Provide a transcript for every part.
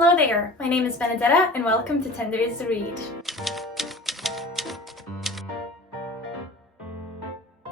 Hello there, my name is Benedetta and welcome to Tender is the Read.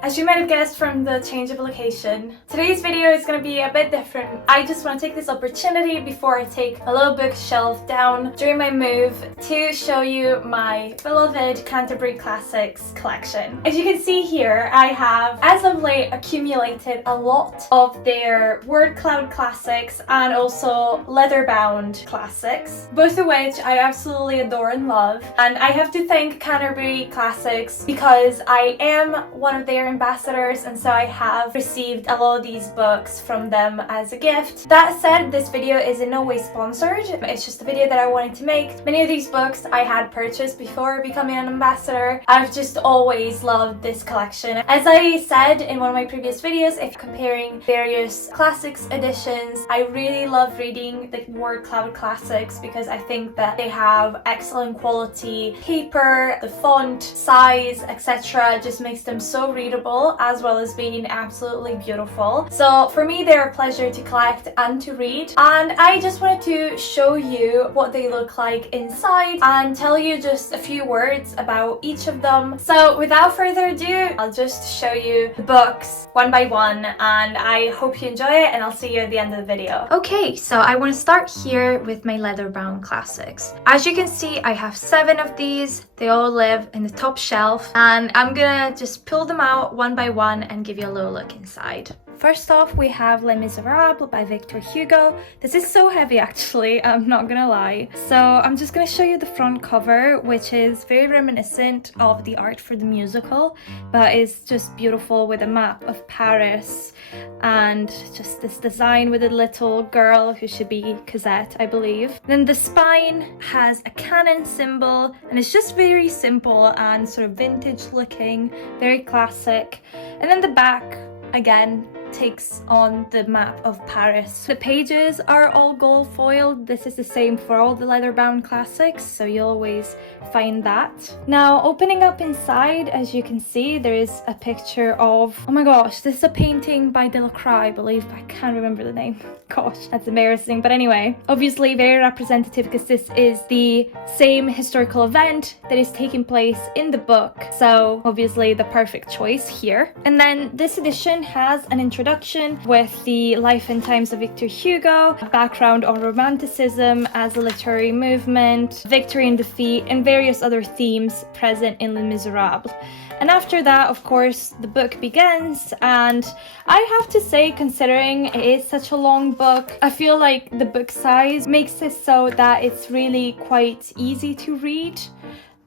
As you might have guessed from the change of location, today's video is going to be a bit different. I just want to take this opportunity before I take a little bookshelf down during my move to show you my beloved Canterbury Classics collection. As you can see here, I have, as of late, accumulated a lot of their word cloud classics and also leather-bound classics, both of which I absolutely adore and love. And I have to thank Canterbury Classics because I am one of their ambassadors, and so I have received a lot of these books from them as a gift. That said, this video is in no way sponsored. It's just a video that I wanted to make. Many of these books I had purchased before becoming an ambassador. I've just always loved this collection. As I said in one of my previous videos, if comparing various classics editions, I really love reading the word cloud classics because I think that they have excellent quality paper, the font, size, etc. just makes them so readable, as well as being absolutely beautiful. So for me, they're a pleasure to collect and to read, and I just wanted to show you what they look like inside and tell you just a few words about each of them. So without further ado, I'll just show you the books one by one, and I hope you enjoy it, and I'll see you at the end of the video. Okay, so I want to start here with my leather-bound classics. As you can see, I have 7 of these. They all live in the top shelf, and I'm gonna just pull them out one by one and give you a little look inside. First off, we have Les Miserables by Victor Hugo. This is so heavy actually, I'm not gonna lie. So I'm just gonna show you the front cover, which is very reminiscent of the art for the musical, but it's just beautiful with a map of Paris and just this design with a little girl who should be Cosette, I believe. Then the spine has a cannon symbol, and it's just very simple and sort of vintage looking, very classic. And then the back, again, takes on the map of Paris. The pages are all gold foiled. This is the same for all the leather-bound classics, so you'll always find that. Now, opening up inside, as you can see, there is a picture of, oh my gosh, this is a painting by Delacroix, I believe, but I can't remember the name. Gosh, that's embarrassing. But anyway, obviously very representative because this is the same historical event that is taking place in the book, so obviously the perfect choice here. And then this edition has an introduction with the life and times of Victor Hugo, a background on Romanticism as a literary movement, victory and defeat, and various other themes present in Les Miserables. And after that, of course, the book begins, and I have to say, considering it is such a long book, I feel like the book size makes it so that it's really quite easy to read.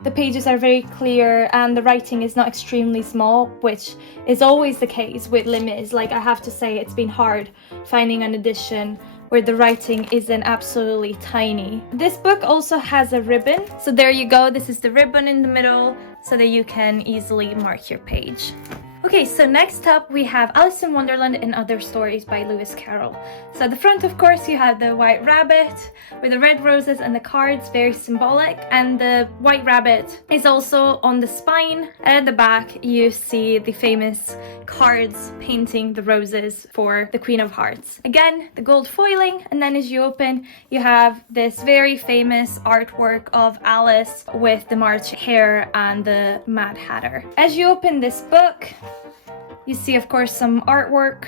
The pages are very clear and the writing is not extremely small, which is always the case with Les Mis. Like, I have to say, it's been hard finding an edition where the writing isn't absolutely tiny. This book also has a ribbon. So there you go, this is the ribbon in the middle so that you can easily mark your page. Okay, so next up we have Alice in Wonderland and Other Stories by Lewis Carroll. So at the front, of course, you have the white rabbit with the red roses and the cards, very symbolic. And the white rabbit is also on the spine. And at the back, you see the famous cards painting the roses for the Queen of Hearts. Again, the gold foiling. And then as you open, you have this very famous artwork of Alice with the March Hare and the Mad Hatter. As you open this book, you see, of course, some artwork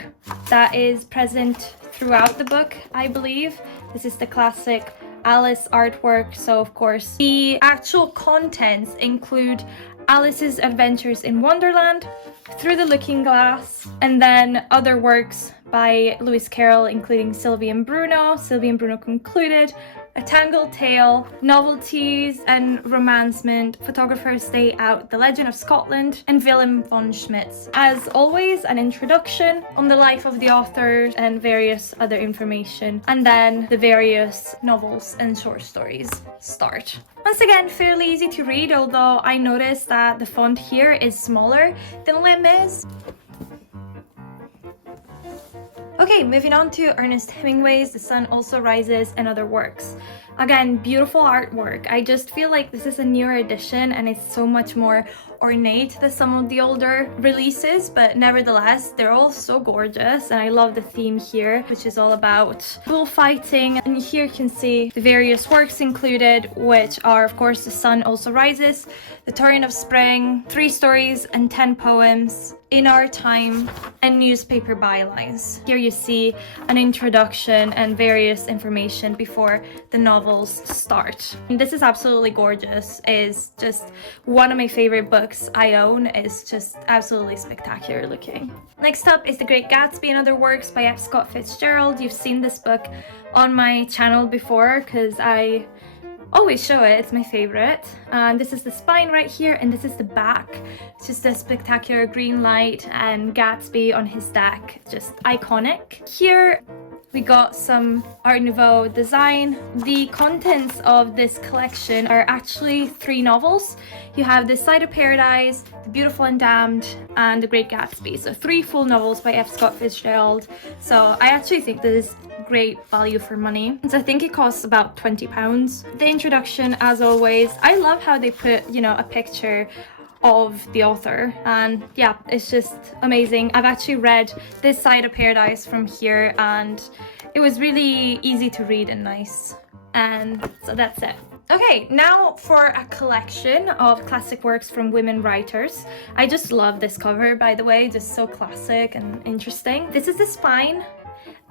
that is present throughout the book, I believe. This is the classic Alice artwork. So, of course, the actual contents include Alice's adventures in Wonderland, Through the Looking Glass, and then other works by Lewis Carroll, including Sylvie and Bruno Concluded, A Tangled Tale, Novelties and Romancement, Photographer's Day Out, The Legend of Scotland, and Willem von Schmitz. As always, an introduction on the life of the author and various other information, and then the various novels and short stories start. Once again, fairly easy to read, although I noticed that the font here is smaller than Les Mis. Okay, moving on to Ernest Hemingway's The Sun Also Rises and Other Works. Again, beautiful artwork. I just feel like this is a newer edition and it's so much more ornate than some of the older releases, but nevertheless, they're all so gorgeous, and I love the theme here, which is all about bullfighting. And here you can see the various works included, which are, of course, The Sun Also Rises, The Torrent of Spring, 3 stories and 10 poems, In Our Time, and newspaper bylines. Here you see an introduction and various information before the novels start. And this is absolutely gorgeous. It's just one of my favorite books I own. It's just absolutely spectacular looking. Next up is The Great Gatsby and Other Works by F. Scott Fitzgerald. You've seen this book on my channel before because I always show it. It's my favorite. And this is the spine right here, and this is the back. It's just a spectacular green light and Gatsby on his deck. Just iconic. Here we got some Art Nouveau design. The contents of this collection are actually 3 novels. You have This Side of Paradise, The Beautiful and Damned, and The Great Gatsby. So 3 full novels by F. Scott Fitzgerald. So I actually think this is great value for money. So I think it costs about £20. The introduction, as always, I love how they put, you know, a picture of the author, and yeah, it's just amazing. I've actually read This Side of Paradise from here, and it was really easy to read and nice, and so that's it. Okay, now for a collection of classic works from women writers. I just love this cover, by the way, just so classic and interesting. This is the spine.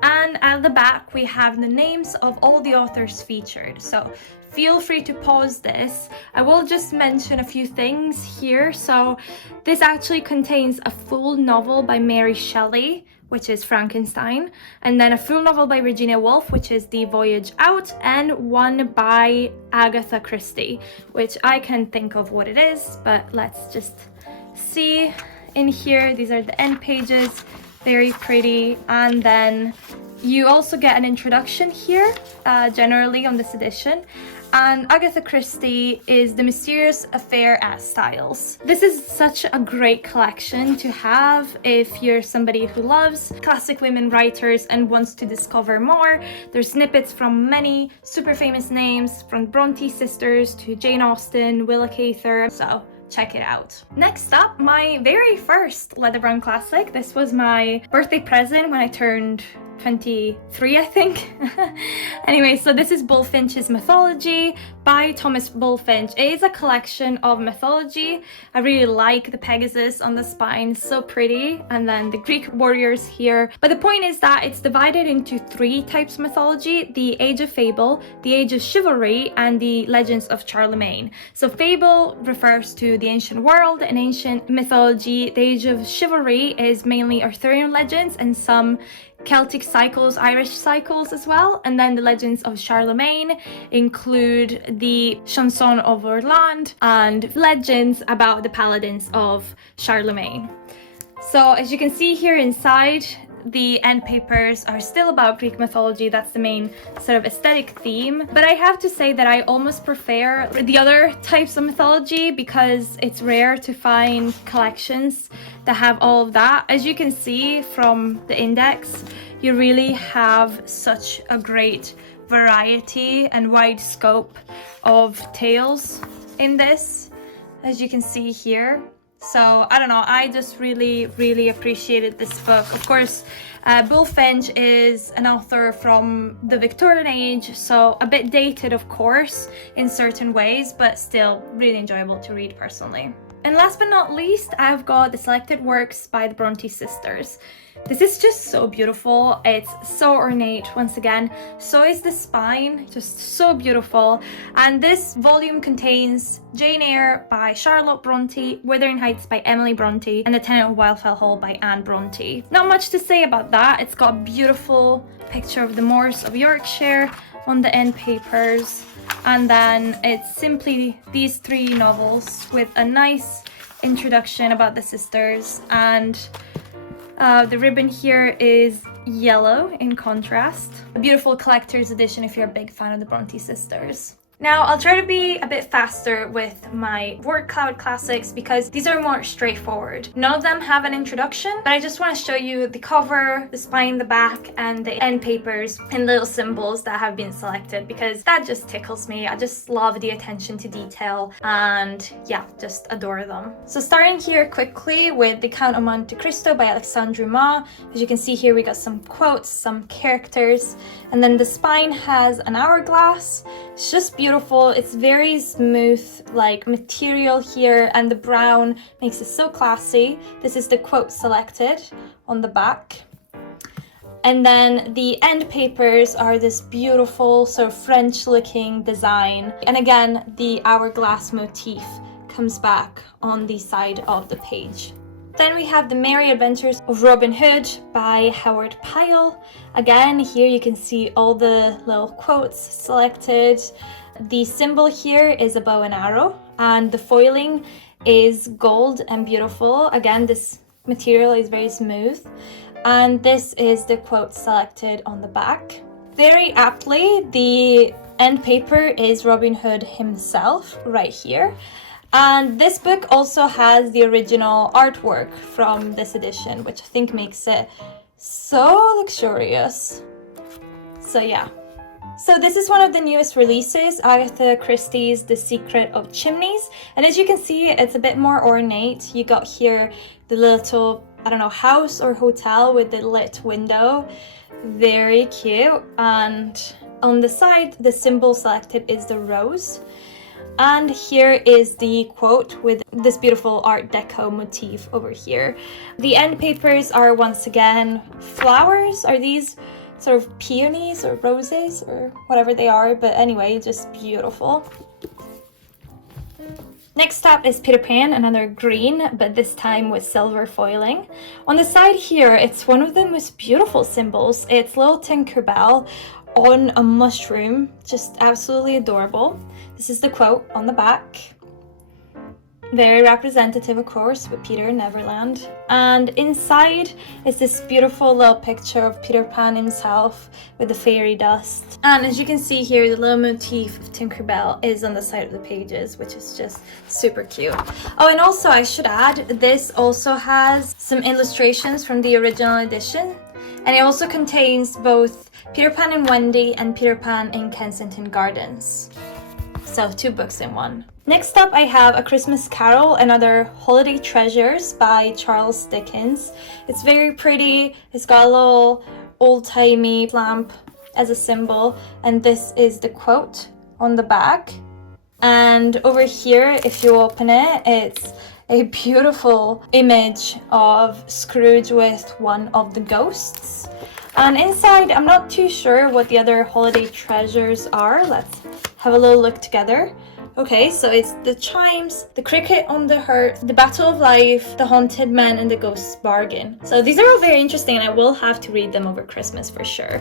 And at the back we have the names of all the authors featured, so feel free to pause this. I will just mention a few things here. So this actually contains a full novel by Mary Shelley, which is Frankenstein, and then a full novel by Virginia Woolf, which is The Voyage Out, and one by Agatha Christie, which I can think of what it is, but let's just see in here. These are the end pages, very pretty, and then you also get an introduction here, generally on this edition. And Agatha Christie is The Mysterious Affair at Styles. This is such a great collection to have if you're somebody who loves classic women writers and wants to discover more. There's snippets from many super famous names, from Bronte sisters to Jane Austen, Willa Cather, so check it out. Next up, my very first leather brown classic. This was my birthday present when I turned 23, I think. Anyway, so this is Bullfinch's Mythology by Thomas Bullfinch. It is a collection of mythology. I really like the Pegasus on the spine, so pretty, and then the Greek warriors here. But the point is that it's divided into 3 types of mythology: the Age of Fable, the Age of Chivalry, and the Legends of Charlemagne. So Fable refers to the ancient world and ancient mythology. The Age of Chivalry is mainly Arthurian legends and some Celtic cycles, Irish cycles as well. And then the Legends of Charlemagne include the Chanson of Orland and legends about the paladins of Charlemagne. So as you can see here inside, the end papers are still about Greek mythology. That's the main sort of aesthetic theme. But I have to say that I almost prefer the other types of mythology because it's rare to find collections that have all of that. As you can see from the index, you really have such a great variety and wide scope of tales in this, as you can see here. So I don't know, I just really appreciated this book. Of course, Bullfinch is an author from the Victorian age, so a bit dated of course in certain ways, but still really enjoyable to read personally. And last but not least, I've got the selected works by the Bronte sisters. This is just so beautiful. It's so ornate once again. So is the spine, just so beautiful. And this volume contains Jane Eyre by Charlotte Bronte, Wuthering Heights by Emily Bronte, and The Tenant of Wildfell Hall by Anne Bronte. Not much to say about that. It's got a beautiful picture of the moors of Yorkshire on the end papers. And then it's simply these 3 novels with a nice introduction about the sisters, and the ribbon here is yellow in contrast. A beautiful collector's edition if you're a big fan of the Bronte sisters. Now, I'll try to be a bit faster with my word cloud classics because these are more straightforward. None of them have an introduction, but I just want to show you the cover, the spine, the back, and the end papers and little symbols that have been selected because that just tickles me. I just love the attention to detail and yeah, just adore them. So starting here quickly with The Count of Monte Cristo by Alexandre Dumas. As you can see here, we got some quotes, some characters, and then the spine has an hourglass. It's just beautiful. It's very smooth like material here, and the brown makes it so classy. This is the quote selected on the back. And then the end papers are this beautiful sort of French looking design. And again, the hourglass motif comes back on the side of the page. Then we have The Merry Adventures of Robin Hood by Howard Pyle. Again, here you can see all the little quotes selected. The symbol here is a bow and arrow, and the foiling is gold and beautiful. Again, this material is very smooth. And this is the quote selected on the back. Very aptly, the end paper is Robin Hood himself right here. And this book also has the original artwork from this edition, which I think makes it so luxurious. So yeah. So this is one of the newest releases, Agatha Christie's The Secret of Chimneys. And as you can see, it's a bit more ornate. You got here the little, I don't know, house or hotel with the lit window. Very cute. And on the side, the symbol selected is the rose. And here is the quote with this beautiful Art Deco motif over here. The end papers are once again flowers. Are these sort of peonies or roses or whatever they are? But anyway, just beautiful. Next up is Peter Pan, another green, but this time with silver foiling. On the side here, it's one of the most beautiful symbols. It's little Tinkerbell on a mushroom, just absolutely adorable. This is the quote on the back. Very representative, of course, with Peter in Neverland. And inside is this beautiful little picture of Peter Pan himself with the fairy dust. And as you can see here, the little motif of Tinkerbell is on the side of the pages, which is just super cute. Oh, and also I should add, this also has some illustrations from the original edition. And it also contains both Peter Pan and Wendy and Peter Pan in Kensington Gardens. So 2 books in one. Next up I have A Christmas Carol and Other Holiday Treasures by Charles Dickens. It's very pretty. It's got a little old-timey lamp as a symbol, and this is the quote on the back. And over here, if you open it, it's a beautiful image of Scrooge with one of the ghosts. And inside, I'm not too sure what the other holiday treasures are. Let's have a little look together. Okay, so it's the chimes, the cricket on the hearth, the battle of life, the haunted man, and the ghost's bargain. So these are all very interesting, and I will have to read them over Christmas for sure.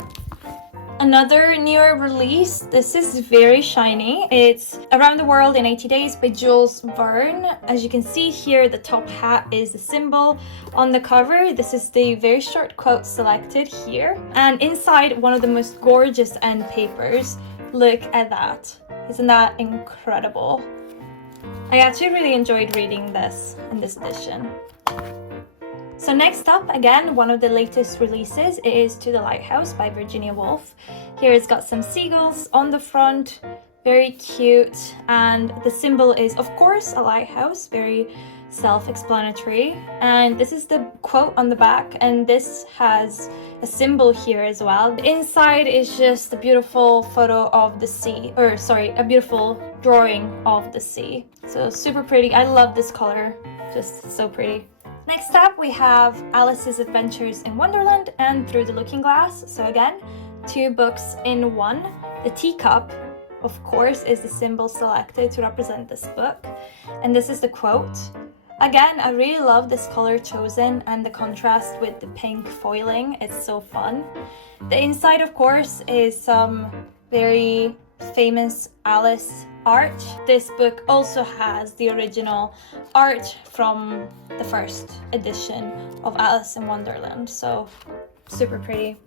Another newer release, this is very shiny. It's Around the World in 80 Days by Jules Verne. As you can see here, the top hat is the symbol on the cover. This is the very short quote selected here. And inside, one of the most gorgeous end papers. Look at that. Isn't that incredible? I actually really enjoyed reading this in this edition. So next up, again, one of the latest releases is To the Lighthouse by Virginia Woolf. Here it's got some seagulls on the front, very cute, and the symbol is, of course, a lighthouse, very self-explanatory. And this is the quote on the back, and this has a symbol here as well. The inside is just a beautiful photo of the sea, or sorry, a beautiful drawing of the sea. So super pretty. I love this color, just so pretty. Next up, we have Alice's Adventures in Wonderland and Through the Looking Glass. So again, 2 books in one. The teacup, of course, is the symbol selected to represent this book. And this is the quote. Again, I really love this color chosen and the contrast with the pink foiling. It's so fun. The inside, of course, is some very famous Alice art. This book also has the original art from the first edition of Alice in Wonderland, so super pretty.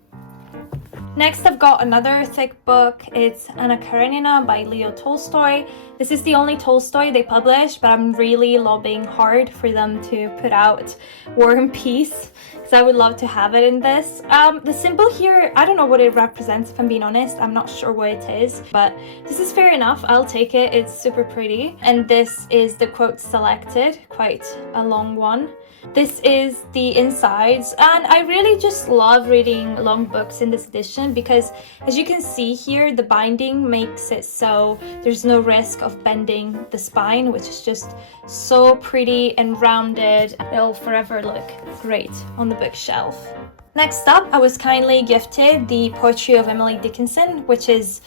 Next, I've got another thick book. It's Anna Karenina by Leo Tolstoy. This is the only Tolstoy they published, but I'm really lobbying hard for them to put out War and Peace, because I would love to have it in this. The symbol here, I don't know what it represents, if I'm being honest. I'm not sure what it is, but this is fair enough. I'll take it. It's super pretty. And this is the quote selected, quite a long one. This is the insides, and I really just love reading long books in this edition because, as you can see here, the binding makes it so there's no risk of bending the spine, which is just so pretty and rounded. It'll forever look great on the bookshelf. Next up, I was kindly gifted the Poetry of Emily Dickinson, which is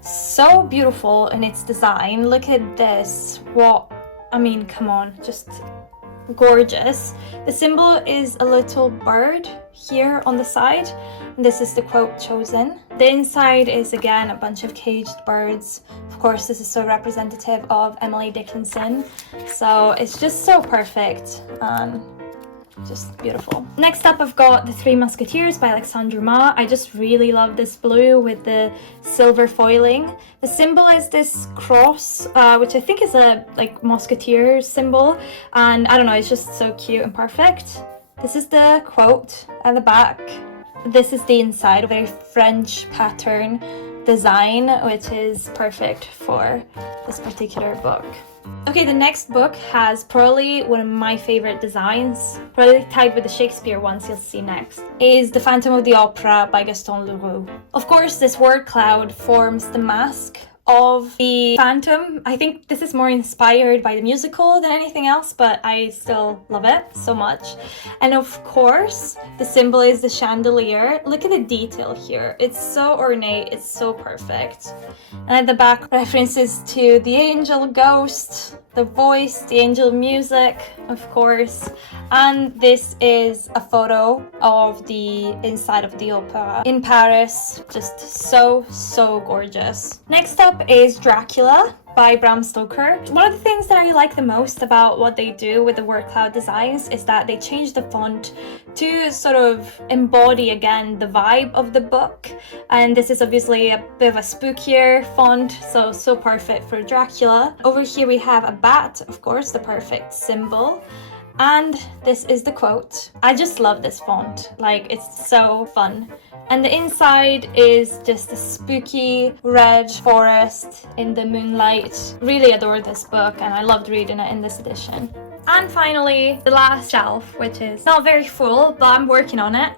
so beautiful in its design. Look at this. Come on, just gorgeous. The symbol is a little bird here on the side, and this is the quote chosen. The inside is again a bunch of caged birds. Of course, this is so representative of Emily Dickinson, so it's just so perfect and just beautiful. Next up, I've got The Three Musketeers by Alexandre Dumas. I just really love this blue with the silver foiling. The symbol is this cross, which I think is a musketeer symbol, and I don't know, it's just so cute and perfect. This is the quote at the back. This is the inside, a very French pattern design, which is perfect for this particular book. Okay, the next book has probably one of my favorite designs, probably tied with the Shakespeare ones you'll see next, is The Phantom of the Opera by Gaston Leroux. Of course, this word cloud forms the mask of the Phantom. I think this is more inspired by the musical than anything else, but I still love it so much. And of course, the symbol is the chandelier. Look at the detail here. It's so ornate, it's so perfect. And at the back, references to the angel ghost, the voice, the angel music, of course. And this is a photo of the inside of the opera in Paris. Just so gorgeous. Next up is Dracula by Bram Stoker. One of the things that I like the most about what they do with the word cloud designs is that they change the font to sort of embody again the vibe of the book. And this is obviously a bit of a spookier font, so perfect for Dracula. Over here we have a bat, of course, the perfect symbol. And this is the quote. I just love this font, it's so fun. And the inside is just a spooky red forest in the moonlight. Really adore this book, and I loved reading it in this edition. And finally, the last shelf, which is not very full, but I'm working on it.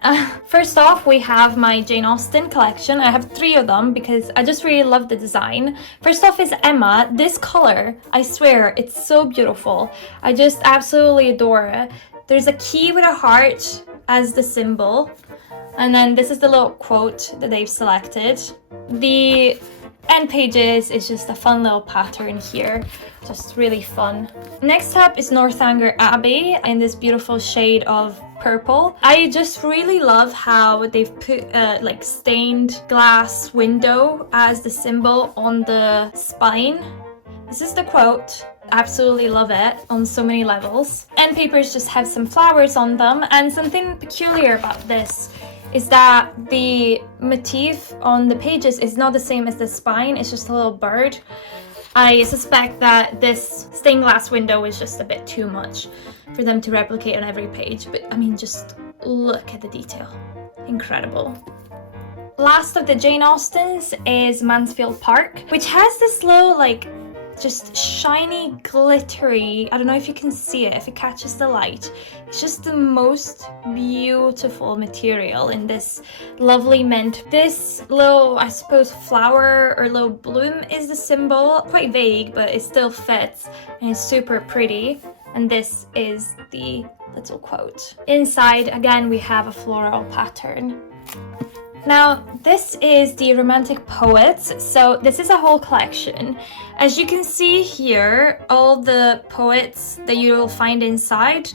First off, we have my Jane Austen collection. I have 3 of them because I just really love the design. First off is Emma. This color, I swear, it's so beautiful. I just absolutely adore it. There's a key with a heart as the symbol. And then this is the little quote that they've selected. The end pages is just a fun little pattern here, just really fun. Next up is Northanger Abbey in this beautiful shade of purple. I just really love how they've put stained glass window as the symbol on the spine. This is the quote. Absolutely love it on so many levels. End papers just have some flowers on them, and something peculiar about this is that the motif on the pages is not the same as the spine, it's just a little bird. I suspect that this stained glass window is just a bit too much for them to replicate on every page, but I mean, just look at the detail. Incredible. Last of the Jane Austens is Mansfield Park, which has this little just shiny, glittery, I don't know if you can see it, if it catches the light. It's just the most beautiful material in this lovely mint. This little, I suppose, flower or little bloom is the symbol. Quite vague, but it still fits and it's super pretty. And this is the little quote. Inside, again, we have a floral pattern. Now, this is the Romantic Poets, so this is a whole collection. As you can see here, all the poets that you will find inside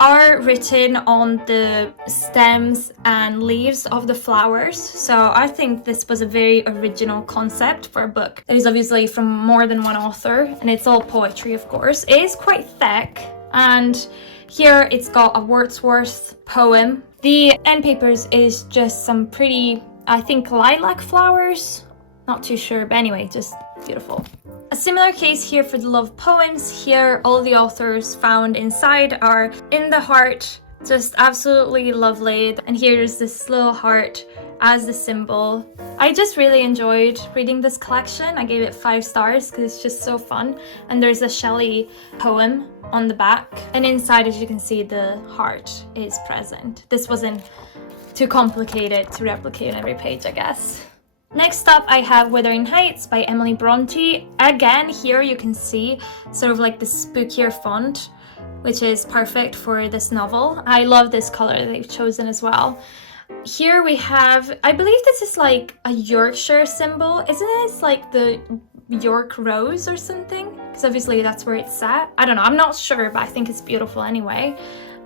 are written on the stems and leaves of the flowers. So I think this was a very original concept for a book that is obviously from more than one author, and it's all poetry, of course. It is quite thick, and here it's got a Wordsworth poem. The end papers is just some pretty I think lilac flowers. Not too sure, but anyway, just beautiful. A similar case here for the love poems. Here, all the authors found inside are in the heart, just absolutely lovely. And here's this little heart as the symbol. I just really enjoyed reading this collection. I gave it 5 stars because it's just so fun. And there's a Shelley poem on the back. And inside, as you can see, the heart is present. This wasn't too complicated to replicate on every page, I guess. Next up, I have Wuthering Heights by Emily Bronte. Again, here you can see sort of like the spookier font, which is perfect for this novel. I love this color that they've chosen as well. Here we have, I believe this is like a Yorkshire symbol. Isn't it like the York Rose or something? Because obviously that's where it's set. I don't know, I'm not sure, but I think it's beautiful anyway.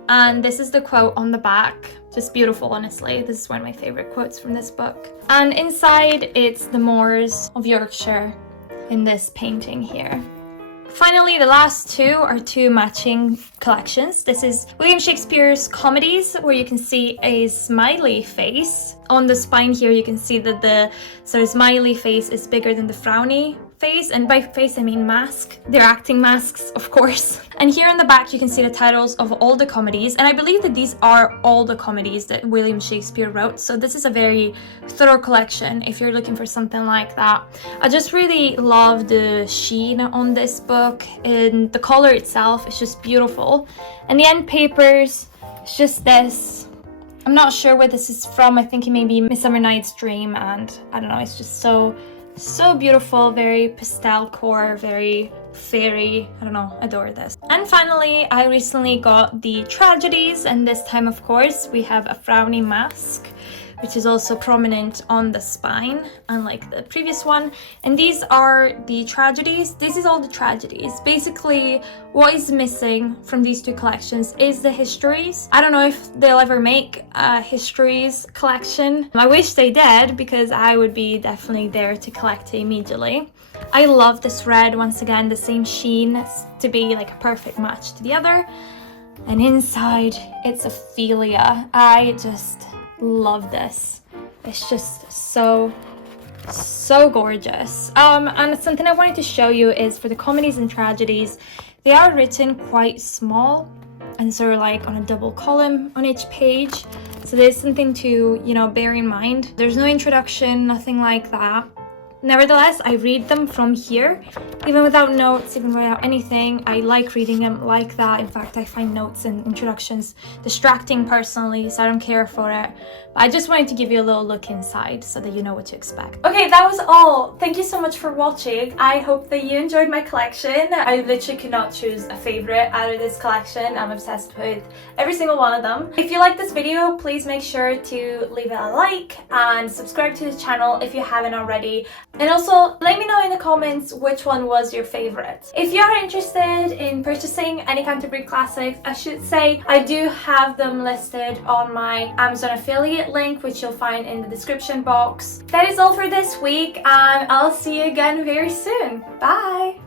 And this is the quote on the back. Just beautiful, honestly. This is one of my favorite quotes from this book. And inside, it's the moors of Yorkshire in this painting here. Finally, the last 2 are 2 matching collections. This is William Shakespeare's comedies, where you can see a smiley face. On the spine here, you can see that the sort of smiley face is bigger than the frowny face, and by face I mean mask. They're acting masks, of course. And here in the back you can see the titles of all the comedies, and I believe that these are all the comedies that William Shakespeare wrote, so this is a very thorough collection if you're looking for something like that. I just really love the sheen on this book, and the color itself is just beautiful. And the end papers, it's just this. I'm not sure where this is from. I think it may be Midsummer Night's Dream, and I don't know, it's just so beautiful, very pastel core, very fairy. I don't know, adore this. And finally, I recently got the tragedies, and this time, of course, we have a frowny mask, which is also prominent on the spine, unlike the previous one. And these are the tragedies. This is all the tragedies. Basically, what is missing from these 2 collections is the histories. I don't know if they'll ever make a histories collection. I wish they did, because I would be definitely there to collect it immediately. I love this red, once again, the same sheen to be like a perfect match to the other. And inside, it's Ophelia. I just love this. It's just so gorgeous. And something I wanted to show you is for the comedies and tragedies, they are written quite small and sort of like on a double column on each page. So there's something to, you know, bear in mind. There's no introduction, nothing like that. Nevertheless, I read them from here, even without notes, even without anything. I like reading them like that. In fact, I find notes and introductions distracting personally, so I don't care for it. But I just wanted to give you a little look inside so that you know what to expect. Okay, that was all. Thank you so much for watching. I hope that you enjoyed my collection. I literally could not choose a favorite out of this collection. I'm obsessed with every single one of them. If you like this video, please make sure to leave it a like and subscribe to the channel if you haven't already. And also, let me know in the comments which one was your favorite. If you are interested in purchasing any Canterbury Classics, I should say I do have them listed on my Amazon affiliate link, which you'll find in the description box. That is all for this week, and I'll see you again very soon. Bye!